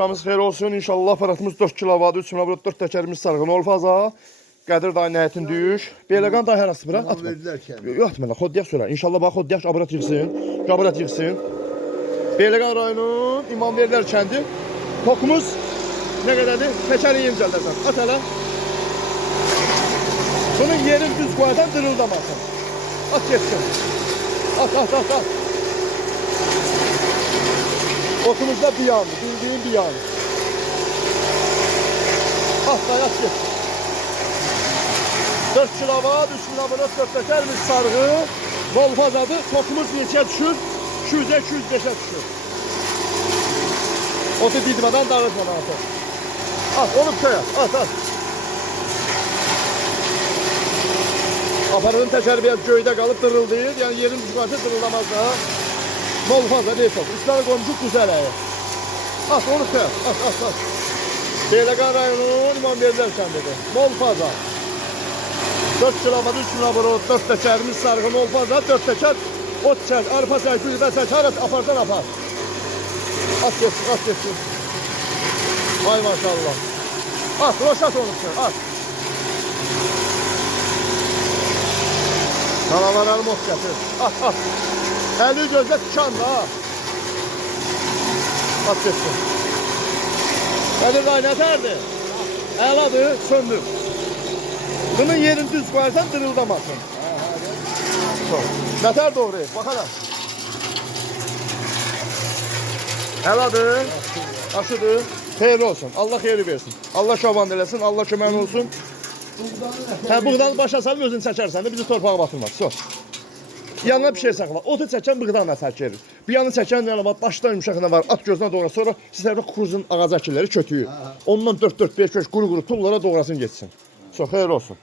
Şamız xeyir olsun. İnşallah aparatımız 4 kilovatı, 3 kilovatı, 4 təkərimiz sarğın olfaza. Qədir dayı nəhətin düyüş. Beyləqan dayı hər ası bıra. Atma. Yox atma, xodiyaq sonra. İnşallah bax xodiyaq aparat yığsın. Aparat yığsın. Beyləqan rayonun İmamverlər kəndi. Tokumuz nə qədərdir? Təkəri yencəllərsən. At hələ. Bunun yerin düz qoyarsan dırıldamasın. At getsin. At. Otumuzda bir yandı, bildiğin bir yandı. Dayak getsin. 4 kilovat, 3 kilovat, 4 təkərimiz sarğı, bol fazadı, tokumuz neçə düşür? 200'e 205'e düşür. Otu didmədən dağıtma artıq. Olub köyə, at. Aparatın təkəri biraz göydə qalıb dırıldayır, yəni yerin düşməsi dırıldamaz da. Bol faza deyil top. Üstləri qoymuşuq güzel əyi. Olub köyə, at. Beyləqan rayonunun İmamverlər kəndidir. Bol faza. 4 kilovat, 3 kilovat, 4 təkərimiz sarğın ol faza, 4 təkər, ot çək, arpa çək, güzbə çək, aparsan apar. At getsin. Ay maşallah. Roşat olmuşsun, at. Kalavarları mot gətir. At. 50 gözlə tükan da. At getsin. Qədir dayı nətərdir? Əladır, söndür. Bunun yerini düz koyarsan dırıldamasın. Nətər doğru, bakalım. Əladır, aşıdır, xeyirli olsun. Allah xeyri versin. Allah şaban eləsin, Allah köməyin olsun. Buğdanı başa salın, özünü çəkərsən də bizi torpağa batırmaz. Yanına bir şey saxla. Otu çəkən bığdan da çəkir. Bir yanı çəkən nə var? Başdan yumşaqına var. At gözünə doğra. Sonra sizlərdə kuzun ağac əkirləri kötüyü. Ondan 4-4-5 quru tullara doğrasın getsin. Xeyir olsun.